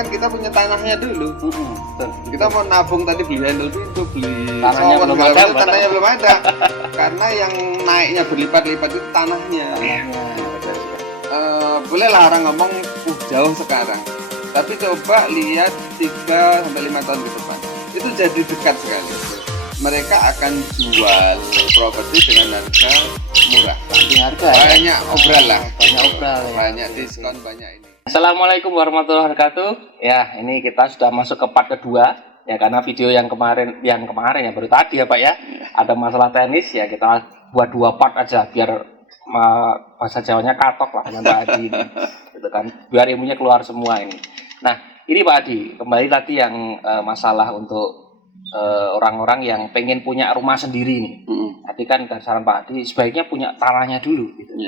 kan kita punya tanahnya dulu. Betul. Kita mau nabung tadi beli handle pintu, beli Tanahnya shower, belum segala ada, macam, tanahnya belum ada. Karena yang naiknya berlipat-lipat itu tanahnya. Bolehlah orang ngomong jauh sekarang, tapi coba lihat 3-5 tahun ke depan, itu jadi dekat sekali. Mereka akan jual properti dengan harga murah. Harga Banyak obral lah. Banyak obral ya. Banyak diskon, banyak ini. Assalamualaikum warahmatullahi wabarakatuh. Ya, ini kita sudah masuk ke part kedua ya, karena video yang kemarin ya baru tadi ya Pak ya. Ada masalah teknis ya, kita buat 2 part aja biar bahasa Jawanya katok lah dengan Pak Adi ini. Gitu kan. Biar ilmunya keluar semua ini. Nah, ini Pak Adi, kembali tadi yang masalah untuk orang-orang yang pengen punya rumah sendiri nih. Tadi kan saran Pak Adi sebaiknya punya tanahnya dulu gitu.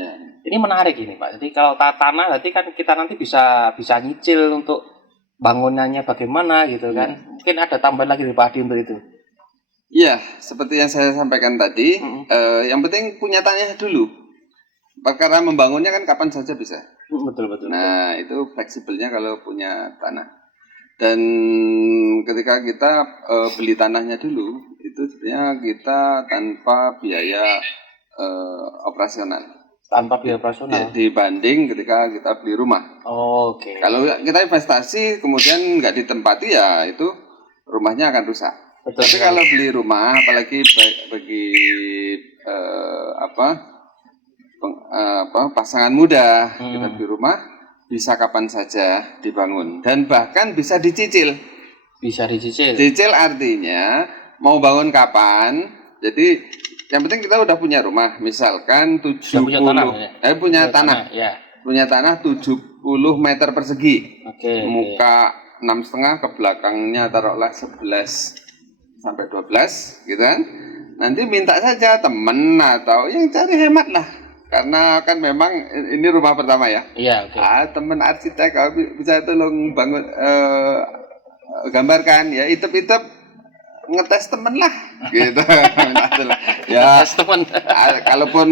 Ini menarik ini Pak. Jadi kalau tanah berarti kan kita nanti bisa nyicil untuk bangunannya bagaimana gitu kan. Mungkin ada tambahan lagi dari Pak Adi untuk itu. Iya, seperti yang saya sampaikan tadi, yang penting punya tanahnya dulu. Karena membangunnya kan kapan saja bisa. Betul. Nah, itu fleksibelnya kalau punya tanah. Dan ketika kita beli tanahnya dulu, itu sebenarnya kita tanpa biaya operasional. Tanpa biaya operasional? Dibanding ketika kita beli rumah. Oke. Kalau kita investasi kemudian nggak ditempati ya itu rumahnya akan rusak. Betul. Tapi kalau beli rumah, apalagi bagi pasangan muda, kita beli rumah bisa kapan saja dibangun dan bahkan bisa dicicil. Bisa dicicil. Cicil artinya mau bangun kapan. Jadi yang penting kita udah punya rumah, misalkan 70 punya tanah. Ya. Punya tanah 70 meter persegi. Muka 6,5 ke belakangnya taruhlah 11 sampai 12 gitu kan. Nanti minta saja temen atau yang cari hemat lah. Karena kan memang ini rumah pertama ya. Iya, oke. Temen arsitek bisa tolong bangun gambarkan ya, itep-itep ngetes temen lah gitu. Ya, ngetes temen. Kalaupun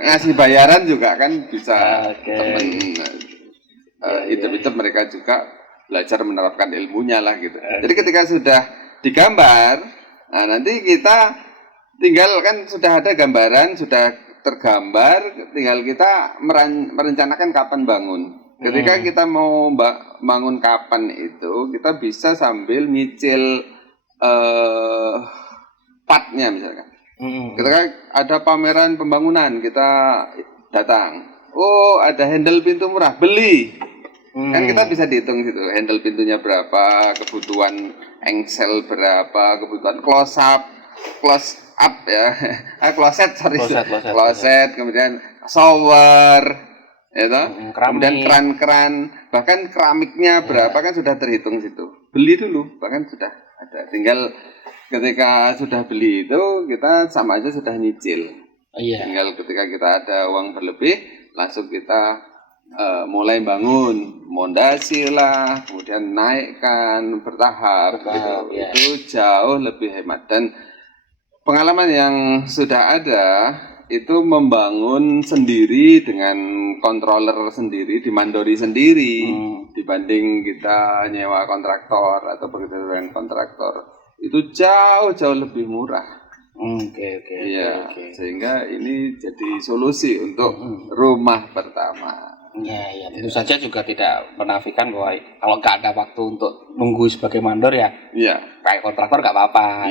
ngasih bayaran juga kan bisa temen itep-itep mereka juga belajar menerapkan ilmunya lah gitu. Jadi ketika sudah digambar, nah nanti kita tinggal kan sudah ada gambaran, sudah tergambar, tinggal kita merencanakan kapan bangun. Ketika kita mau bangun kapan itu, kita bisa sambil nyicil partnya misalkan. Ketika ada pameran pembangunan, kita datang. Oh, ada handle pintu murah, beli. Kan kita bisa dihitung gitu, handle pintunya berapa, kebutuhan engsel berapa, kebutuhan close up ya, kloset, kemudian shower, ya kemudian keran-keran, bahkan keramiknya berapa kan sudah terhitung situ. Beli dulu, bahkan sudah ada. Tinggal ketika sudah beli itu kita sama aja sudah nyicil. Tinggal ketika kita ada uang berlebih, langsung kita mulai bangun, mondasi lah, kemudian naikkan bertahap gitu. Itu jauh lebih hemat. Dan pengalaman yang sudah ada itu membangun sendiri dengan controller sendiri, dimandori sendiri, dibanding kita nyewa kontraktor atau bekerja dengan kontraktor, itu jauh lebih murah. Iya, sehingga ini jadi solusi untuk rumah pertama. Ya, tentu saja juga tidak menafikan bahwa kalau nggak ada waktu untuk nunggu sebagai mandor ya pakai kontraktor nggak apa-apa.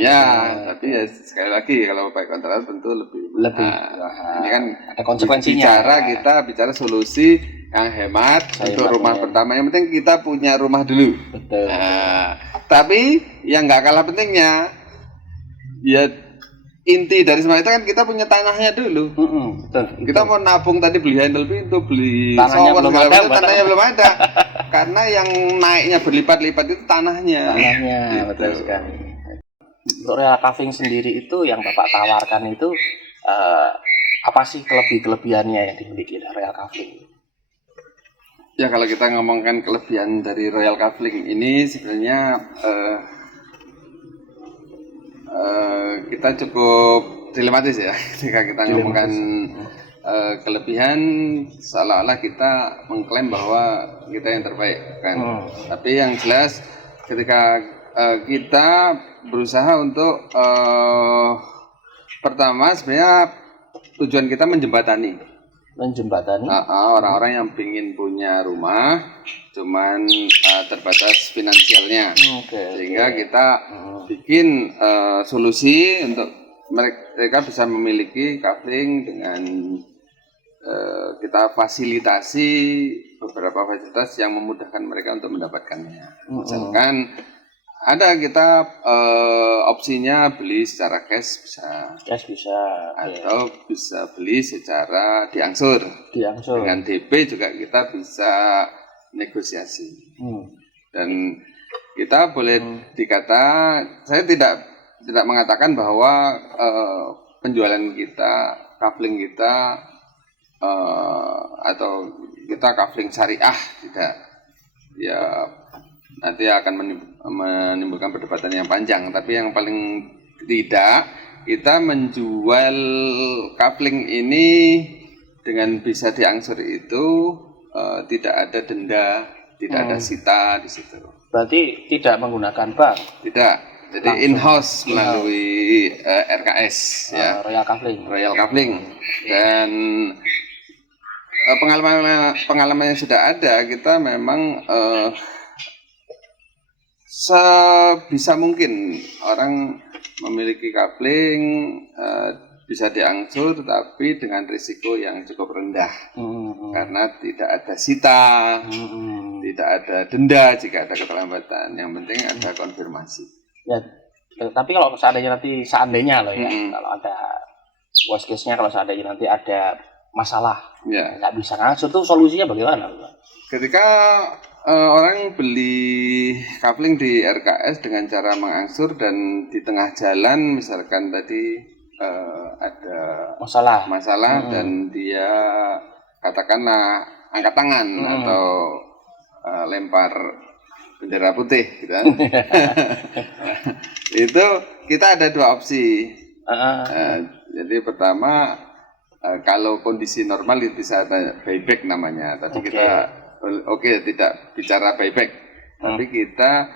Tapi ya sekali lagi kalau pakai kontraktor tentu lebih. Ini kan ada konsekuensinya. Kita bicara solusi yang hemat untuk rumah pertama. Yang penting kita punya rumah dulu. Betul. Tapi yang nggak kalah pentingnya ya, inti dari semua itu kan kita punya tanahnya dulu. Betul. Kita mau nabung tadi beli handle pintu, beli tanahnya shower, tanahnya belum ada. Karena yang naiknya berlipat-lipat itu tanahnya. Gitu. Betul sekali. Untuk real caving sendiri itu yang Bapak tawarkan itu apa sih kelebihannya yang dimiliki real caving? Ya, kalau kita ngomongkan kelebihan dari Royal Kavling ini sebenarnya kita cukup dilematis ya ketika kita ngomongkan kelebihan seolah-olah kita mengklaim bahwa kita yang terbaik kan. Tapi yang jelas ketika kita berusaha untuk pertama sebenarnya tujuan kita menjembatani orang-orang yang ingin punya rumah cuman terbatas finansialnya. Sehingga kita bikin solusi untuk mereka bisa memiliki kafling dengan kita fasilitasi beberapa fasilitas yang memudahkan mereka untuk mendapatkannya. Misalkan ada kita opsinya beli secara cash bisa atau bisa beli secara diangsur. Dengan DP juga kita bisa negosiasi. Dan kita boleh dikata, saya tidak mengatakan bahwa penjualan kita, kafling kita atau kita kafling syariah, tidak. Ya nanti akan menimbulkan perdebatan yang panjang, tapi yang paling tidak kita menjual kafling ini dengan bisa diangsur itu tidak ada denda, tidak ada sita di situ. Berarti tidak menggunakan bank? Tidak. Jadi in-house melalui RKS ya. Royal Kafling. Dan pengalaman yang sudah ada, kita memang sebisa mungkin orang memiliki kafling bisa diangsur tapi dengan risiko yang cukup rendah. Karena tidak ada sita, tidak ada denda jika ada keterlambatan. Yang penting ada konfirmasi. Ya, tapi kalau seandainya loh ya, kalau ada worst case-nya, kalau seandainya nanti ada masalah, nggak bisa ngangsur, tuh solusinya bagaimana? Ketika orang beli kafling di RKS dengan cara mengangsur dan di tengah jalan misalkan tadi ada masalah dan dia katakanlah angkat tangan atau lempar bendera putih gitu kan. Itu kita ada dua opsi. Jadi pertama kalau kondisi normal itu bisa ada buyback namanya. Tapi kita tidak bicara buyback. Tapi kita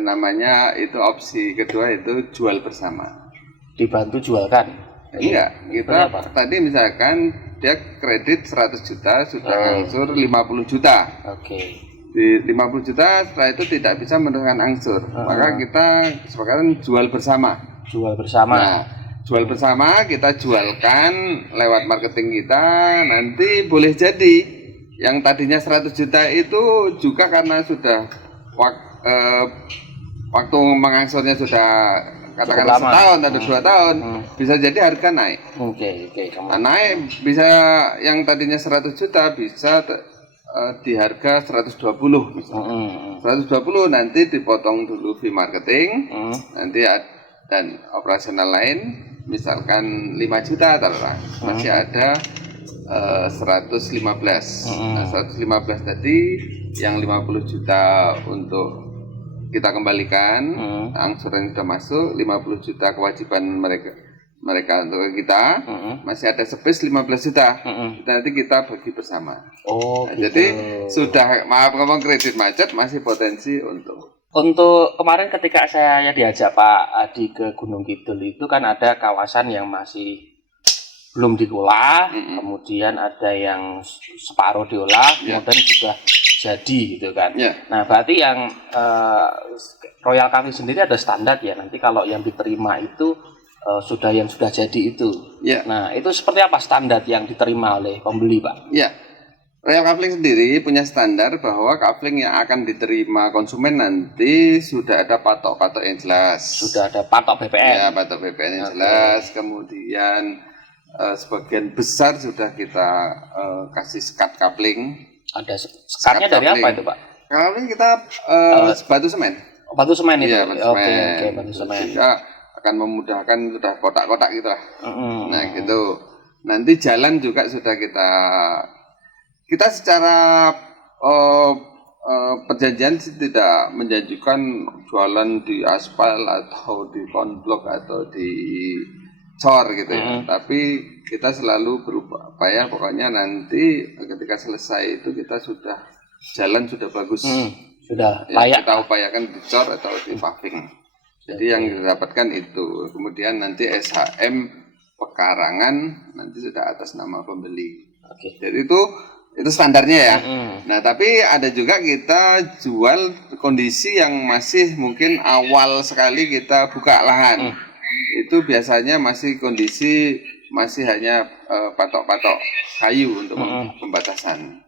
namanya itu opsi kedua itu jual bersama. Dibantu jualkan? Enggak, kita tadi misalkan dia kredit 100 juta sudah ngangsur 50 juta. Di 50 juta setelah itu tidak bisa meneruskan angsur, maka kita kesepakatan jual bersama. Nah, jual bersama kita jualkan lewat marketing kita, nanti boleh jadi yang tadinya 100 juta itu juga karena sudah waktu mengangsurnya sudah katakanlah setahun atau 2 tahun, bisa jadi harga naik. Naik bisa yang tadinya 100 juta bisa di harga 120 misalnya. 120 nanti dipotong dulu fee marketing, nanti dan operasional lain misalkan 5 juta taruhlah. Masih ada 115. Nah, 115 tadi yang 50 juta untuk kita kembalikan, angsuran sudah masuk, 50 juta kewajiban mereka untuk kita, masih ada space 15 juta. Nanti kita bagi bersama. Gitu. Jadi sudah ngomong kredit macet masih potensi Untuk kemarin ketika saya diajak Pak Adi ke Gunung Kidul itu kan ada kawasan yang masih belum diolah, kemudian ada yang separuh diolah, kemudian sudah jadi gitu kan. Nah berarti yang Royal Kafling sendiri ada standar ya, nanti kalau yang diterima itu sudah jadi itu. Nah itu seperti apa standar yang diterima oleh pembeli Pak? Royal Kafling sendiri punya standar bahwa kafling yang akan diterima konsumen nanti sudah ada patok-patok yang jelas. Sudah ada patok BPN? Ya, patok BPN yang jelas. Kemudian sebagian besar sudah kita kasih sekat kafling. Ada sekatnya dari apa itu Pak? Kafling kita batu semen. Batu semen itu? Iya, batu semen. Oke, batu semen. Sehingga akan memudahkan sudah kotak-kotak gitu lah. Nah gitu. Nanti jalan juga sudah kita secara perjanjian tidak menjanjikan jualan di aspal atau di konblok atau di cor gitu ya. Tapi kita selalu berupaya pokoknya nanti ketika selesai itu kita jalan sudah bagus. Sudah ya, layak. Kita upayakan dicor atau di paving. Jadi yang didapatkan itu. Kemudian nanti SHM pekarangan nanti sudah atas nama pembeli. Jadi itu standarnya ya. Nah, tapi ada juga kita jual kondisi yang masih mungkin awal sekali kita buka lahan. Itu biasanya masih kondisi masih hanya patok-patok kayu untuk pembatasan.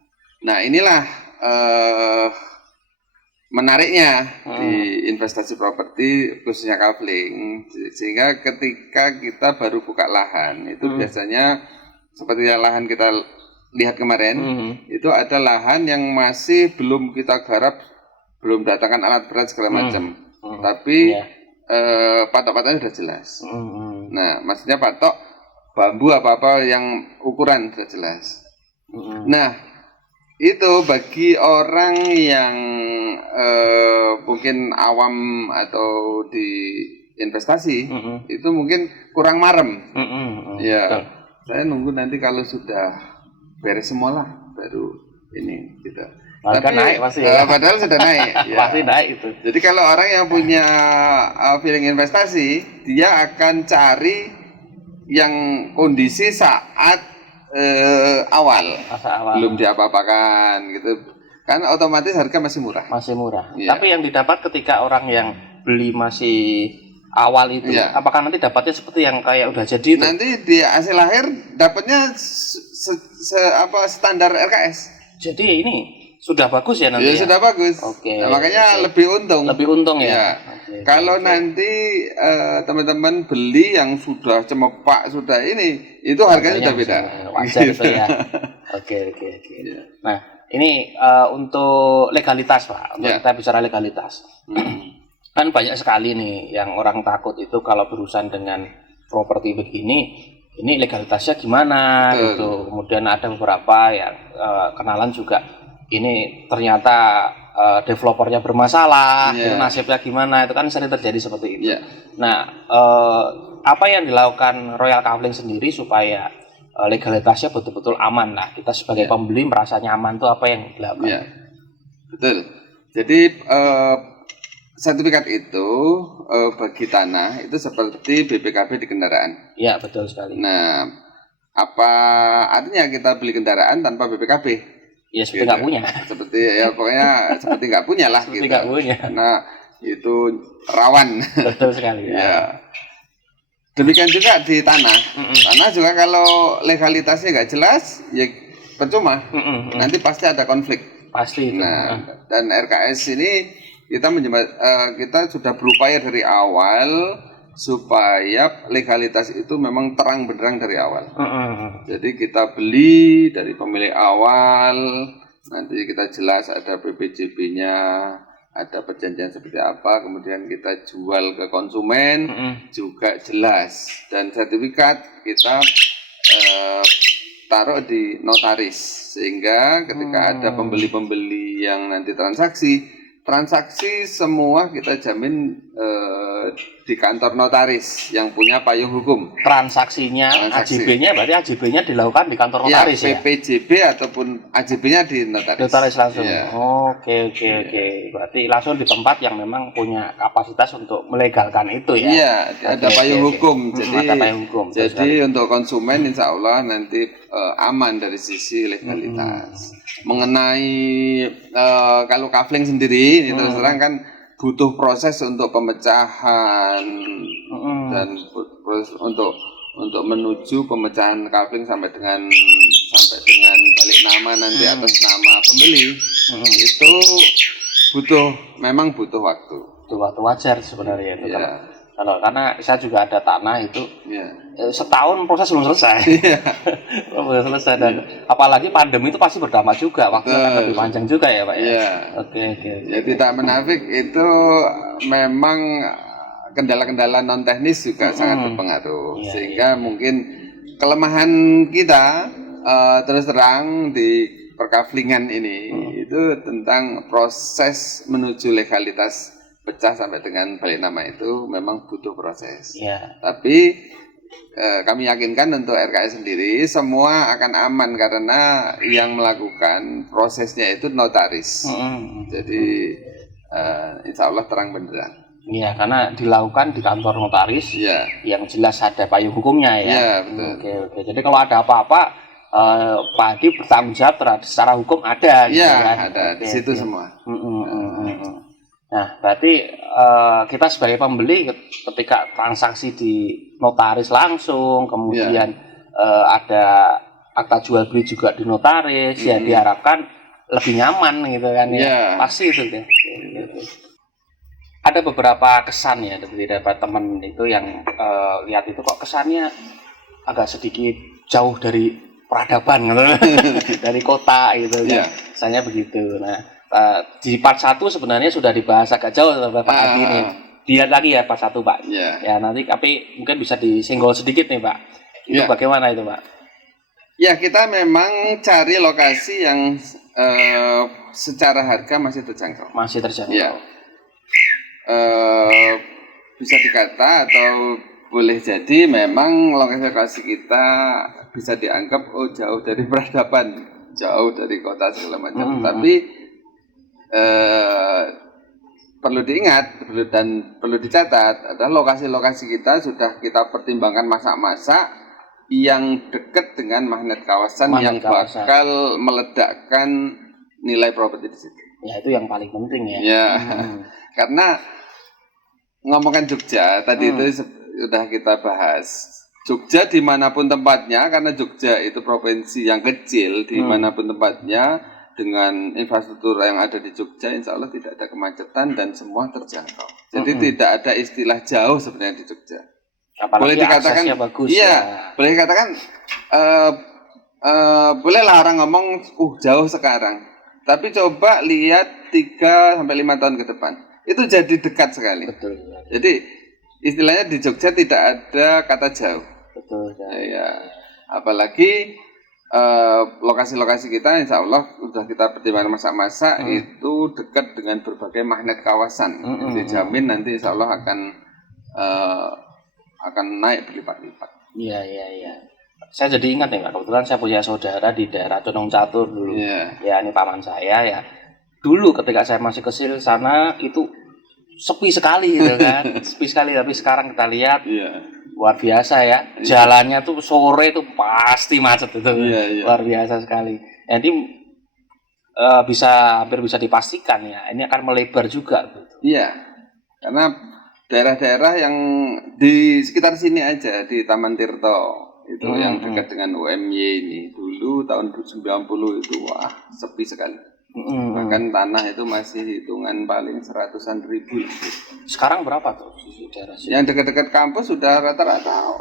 Nah, inilah menariknya di investasi properti khususnya kafling. Sehingga ketika kita baru buka lahan, itu biasanya seperti lahan kita lihat kemarin, itu ada lahan yang masih belum kita garap, belum datangkan alat berat segala macam. Tapi patok-patoknya sudah jelas. Nah, maksudnya patok bambu apa-apa yang ukuran sudah jelas. Nah, itu bagi orang yang mungkin awam atau di investasi, itu mungkin kurang marem. Ya, saya nunggu nanti kalau sudah beres semua lah, baru ini gitu. Tapi naik pasti ya. Padahal sudah naik. Ya. Pasti naik itu. Jadi kalau orang yang punya feeling investasi, dia akan cari yang kondisi saat awal. Belum diapa-apakan gitu. Kan otomatis harga masih murah. Masih murah. Ya. Tapi yang didapat ketika orang yang beli masih awal itu, apakah nanti dapatnya seperti yang kayak udah jadi itu? Nanti di hasil akhir dapatnya standar RKS. Jadi ini sudah bagus ya nanti. Ya, sudah bagus. Nah, makanya lebih untung. Lebih untung ya. Kalau nanti teman-teman beli yang sudah cemepak, sudah ini, itu harganya sudah beda. Wajar itu ya. Oke. Ya. Nah, ini untuk legalitas Pak. Untuk kita bicara legalitas. Kan banyak sekali nih yang orang takut itu kalau berurusan dengan properti begini, ini legalitasnya gimana gitu. Kemudian ada beberapa yang kenalan juga, ini ternyata developernya bermasalah, itu nasibnya gimana, itu kan sering terjadi seperti itu. Nah, apa yang dilakukan Royal Kafling sendiri supaya legalitasnya betul-betul aman lah, kita sebagai pembeli merasa nyaman, itu apa yang dilakukan? Betul. Jadi sertifikat itu bagi tanah itu seperti BPKB di kendaraan. Iya, betul sekali. Nah, apa artinya kita beli kendaraan tanpa BPKB? Ya seperti nggak punya. Seperti ya pokoknya seperti nggak punya lah seperti gitu. Nggak punya. Karena itu rawan. Betul sekali. Ya. Demikian juga di tanah. Tanah juga kalau legalitasnya nggak jelas, ya percuma. Nanti pasti ada konflik. Pasti. Nah, dan RKS ini kita sudah berupaya dari awal supaya legalitas itu memang terang benderang dari awal. Jadi kita beli dari pemilik awal, nanti kita jelas ada BPJB-nya, ada perjanjian seperti apa, kemudian kita jual ke konsumen juga jelas, dan sertifikat kita taruh di notaris, sehingga ketika ada pembeli-pembeli yang nanti transaksi semua kita jamin di kantor notaris yang punya payung hukum. Transaksinya, AJB-nya berarti AJB-nya dilakukan di kantor notaris ya? PPJB ataupun AJB-nya di notaris. Notaris langsung. Ya. Oke. Berarti langsung di tempat yang memang punya kapasitas untuk melegalkan itu ya? Iya, ada payung hukum. Ada payung hukum. Jadi untuk konsumen insya Allah nanti aman dari sisi legalitas. Mengenai kalau kafling sendiri ini terus terang kan butuh proses untuk pemecahan dan proses untuk menuju pemecahan kafling sampai dengan balik nama nanti atas nama pembeli itu memang butuh waktu. Waktu wajar sebenarnya itu. Karena saya juga ada tanah itu setahun proses belum selesai. Belum selesai dan apalagi pandemi itu pasti berdampak juga, waktunya akan lebih panjang juga ya Pak ya. Oke. Ya tidak menafik itu memang kendala-kendala non teknis juga sangat berpengaruh, sehingga mungkin kelemahan kita terus terang di perkaflingan ini itu tentang proses menuju legalitas pecah sampai dengan balik nama itu memang butuh proses. Tapi kami yakinkan untuk RKS sendiri semua akan aman karena yang melakukan prosesnya itu notaris. Jadi insya Allah terang benderang. Iya, karena dilakukan di kantor notaris, ya, yang jelas ada payung hukumnya ya. Iya, betul. Oke. Jadi kalau ada apa-apa, Pak Adi bertanggung jawab secara hukum ada. Iya, gitu kan? ada di situ semua. Nah, berarti kita sebagai pembeli ketika transaksi di notaris langsung, kemudian ada akta jual beli juga di notaris, ya diharapkan lebih nyaman gitu kan ya. Pasti itu ya. Ada beberapa kesan ya dari teman itu yang lihat itu kok kesannya agak sedikit jauh dari peradaban gitu. Dari kota gitu kan. Misalnya begitu. Nah, di part 1 sebenarnya sudah dibahas agak jauh Pak Adi nih. Dilihat lagi ya part 1 Pak. Ya nanti tapi mungkin bisa disenggol sedikit nih Pak. Itu bagaimana itu Pak? Ya, kita memang cari lokasi yang secara harga masih terjangkau. Masih terjangkau. Ya. Bisa dikata atau boleh jadi memang lokasi kita bisa dianggap jauh dari peradaban, jauh dari kota segala macam. Tapi perlu diingat dan perlu dicatat adalah lokasi-lokasi kita sudah kita pertimbangkan masak-masak yang dekat dengan magnet kawasan yang bakal meledakkan nilai properti di situ. Ya, itu yang paling penting ya. Ya. Karena ngomongkan Jogja tadi itu sudah kita bahas. Jogja dimanapun tempatnya, karena Jogja itu provinsi yang kecil, dimanapun tempatnya dengan infrastruktur yang ada di Jogja, insya Allah tidak ada kemacetan dan semua terjangkau. Jadi tidak ada istilah jauh sebenarnya di Jogja. Apalagi boleh dikatakan bagus. Iya, boleh dikatakan bolehlah orang ngomong jauh sekarang. Tapi coba lihat 3-5 tahun ke depan. Itu jadi dekat sekali. Betul. Jadi istilahnya di Jogja tidak ada kata jauh. Betul. Ya. Apalagi lokasi-lokasi kita insya Allah sudah kita pertimbangkan masa-masa itu dekat dengan berbagai magnet kawasan. Dijamin nanti insya Allah akan naik berlipat-lipat. Iya. Saya jadi ingat nih Pak, kebetulan saya punya saudara di daerah Condong Catur dulu. Ya, ini paman saya ya. Dulu ketika saya masih kecil sana itu sepi sekali gitu kan. Sepi sekali, tapi sekarang kita lihat luar biasa ya. Jalannya tuh sore tuh pasti macet itu. Luar biasa sekali. Jadi hampir bisa dipastikan ya, ini akan melebar juga. Iya. Karena daerah-daerah yang di sekitar sini aja, di Taman Tirto itu yang dekat dengan UMY ini, dulu tahun 90 itu sepi sekali. Bahkan tanah itu masih hitungan paling 100-an ribu. Sekarang berapa tuh daerah sini? Yang dekat-dekat kampus sudah rata-rata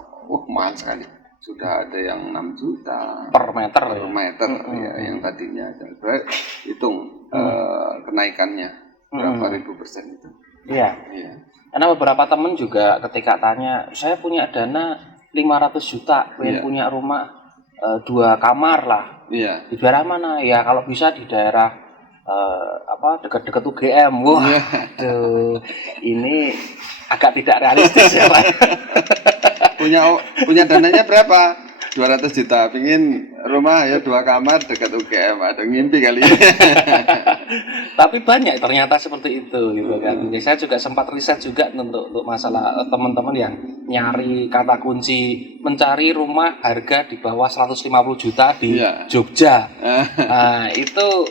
mahal sekali. Sudah ada yang 6 juta per meter ya, yang tadinya. Hitung kenaikannya berapa ribu persen itu. Iya. Karena beberapa teman juga ketika tanya, saya punya dana 500 juta, pengen punya rumah 2 kamar lah. Di daerah mana? Ya kalau bisa di daerah dekat-dekat UGM. Ini agak tidak realistis ya Pak. punya dananya berapa? 200 juta, pingin rumah 2 kamar dekat UGM, ada ngimpi kali ya. Tapi banyak ternyata seperti itu gitu kan. Jadi saya juga sempat riset juga untuk masalah teman-teman yang nyari kata kunci mencari rumah harga di bawah 150 juta di Jogja. Nah, itu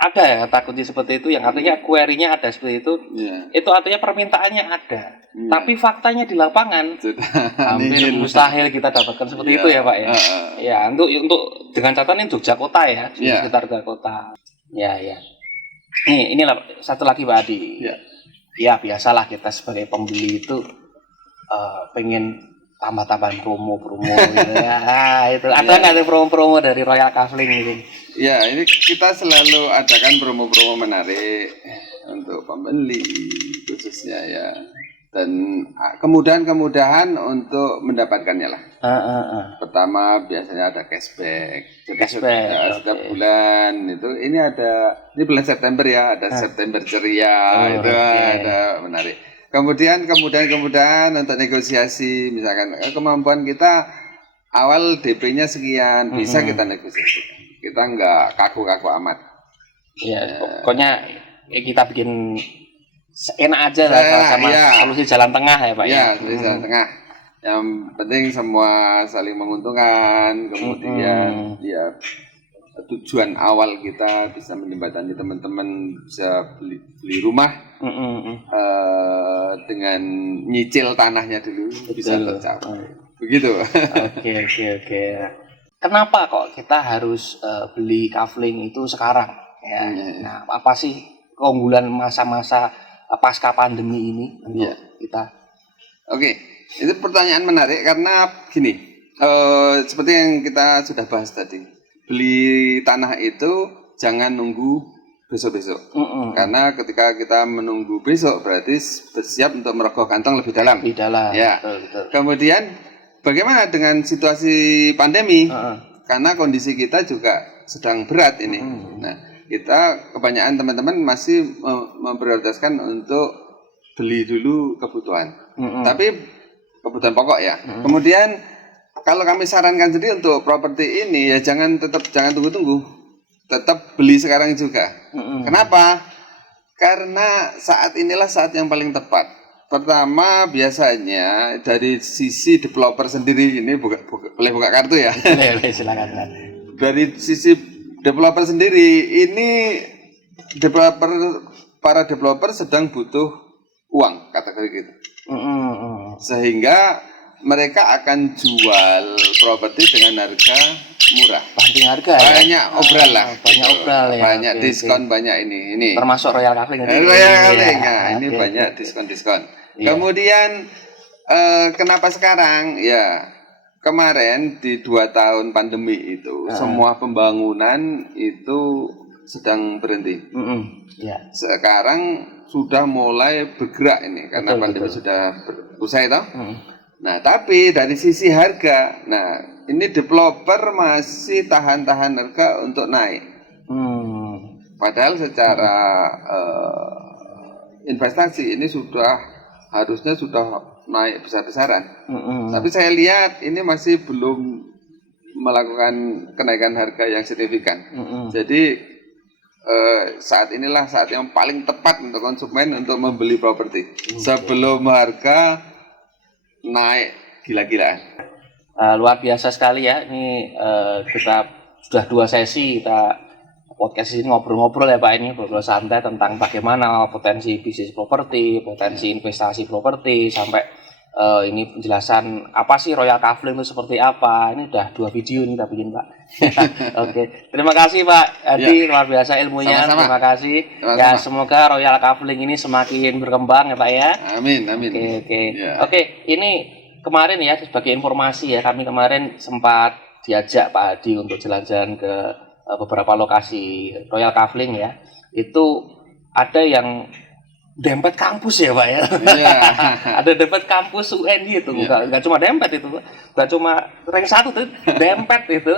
ada ya kata kunci seperti itu yang artinya query-nya ada seperti itu. Itu artinya permintaannya ada. Tapi faktanya di lapangan hampir mustahil kita dapatkan seperti itu ya Pak ya. Ya, untuk dengan catatan ini Jogja kota ya, sekitar kota. Ya. Ini satu lagi Pak Adi. Ya, biasalah kita sebagai pembeli itu pengen tambah-tambahan promo gitu ya. Itu ada nggak ada promo-promo dari Royal Kafling gitu? Ya, ini kita selalu adakan promo-promo menarik untuk pembeli khususnya ya. Dan kemudahan-kemudahan untuk mendapatkannya lah. Pertama biasanya ada cashback. Setiap bulan itu ini bulan September ya, ada September ceria itu ada menarik. Kemudian untuk negosiasi, misalkan kemampuan kita awal DP-nya sekian, bisa kita negosiasi. Kita nggak kaku-kaku amat. Ya, pokoknya kita bikin enak aja lah sama solusi jalan tengah ya Pak. Iya, solusi jalan tengah. Yang penting semua saling menguntungkan, kemudian ya tujuan awal kita bisa menjembatani teman-teman bisa beli rumah dengan nyicil tanahnya dulu bisa tercapai. Begitu. Oke. Kenapa kok kita harus beli kafling itu sekarang? Ya. Nah, apa sih keunggulan masa-masa pasca pandemi ini untuk kita? Oke, itu pertanyaan menarik karena gini, seperti yang kita sudah bahas tadi, beli tanah itu jangan nunggu besok-besok, karena ketika kita menunggu besok berarti bersiap untuk merogoh kantong lebih dalam. Ya. Betul. Kemudian bagaimana dengan situasi pandemi? Karena kondisi kita juga sedang berat ini. Nah, kita kebanyakan teman-teman masih memprioritaskan untuk beli dulu kebutuhan. Tapi kebutuhan pokok ya. Kemudian kalau kami sarankan sendiri untuk properti ini ya jangan tunggu-tunggu. Tetap beli sekarang juga. Kenapa? Karena saat inilah saat yang paling tepat. Pertama biasanya dari sisi developer sendiri ini boleh buka kartu ya. Silakan. Dari sisi developer sendiri ini para developer sedang butuh uang kategori gitu. Sehingga mereka akan jual properti dengan harga murah. Banting harga. Banyak obral lah. Banyak obral ya. Banyak diskon, banyak ini. Termasuk Royal Kafling. Royal Kafling. Nah, ini banyak diskon. Kemudian kenapa sekarang? Ya, kemarin di 2 tahun pandemi itu semua pembangunan itu sedang berhenti. Sekarang sudah mulai bergerak ini karena pandemi sudah usai toh. Nah, tapi dari sisi harga, nah ini developer masih tahan-tahan harga untuk naik. Padahal secara investasi ini harusnya sudah naik besar-besaran. Tapi saya lihat ini masih belum melakukan kenaikan harga yang signifikan. Jadi saat inilah saat yang paling tepat untuk konsumen untuk membeli properti sebelum harga naik gila-gilaan. Luar biasa sekali ya. Ini kita sudah 2 sesi kita podcast ini ngobrol-ngobrol ya Pak, ini ngobrol santai tentang bagaimana potensi bisnis properti, potensi investasi properti, sampai ini penjelasan apa sih Royal Kafling itu seperti apa. Ini udah 2 video nih kita bikin Pak. Oke. Terima kasih Pak Adi, luar biasa ilmunya. Sama-sama. Terima kasih. Ya, semoga Royal Kafling ini semakin berkembang ya Pak ya. Amin. Oke, ini kemarin ya sebagai informasi ya, kami kemarin sempat diajak Pak Adi untuk jalan-jalan ke beberapa lokasi Royal Kafling ya. Itu ada yang dempet kampus ya Pak ya. Ada dempet kampus UN gitu. Enggak cuma dempet itu, enggak cuma rank 1 tuh, dempet itu.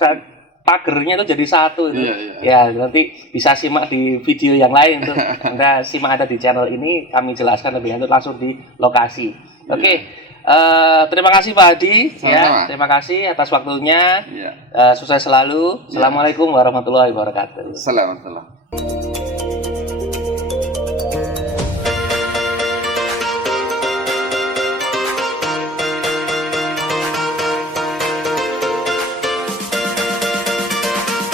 Dan pagernya itu jadi 1 itu. Ya, nanti bisa simak di video yang lain tuh. Anda simak ada di channel ini, kami jelaskan lebih lanjut langsung di lokasi. Oke. Terima kasih Pak Adi. Ya, terima kasih atas waktunya. Sukses selalu. Assalamualaikum warahmatullahi wabarakatuh. Assalamualaikum.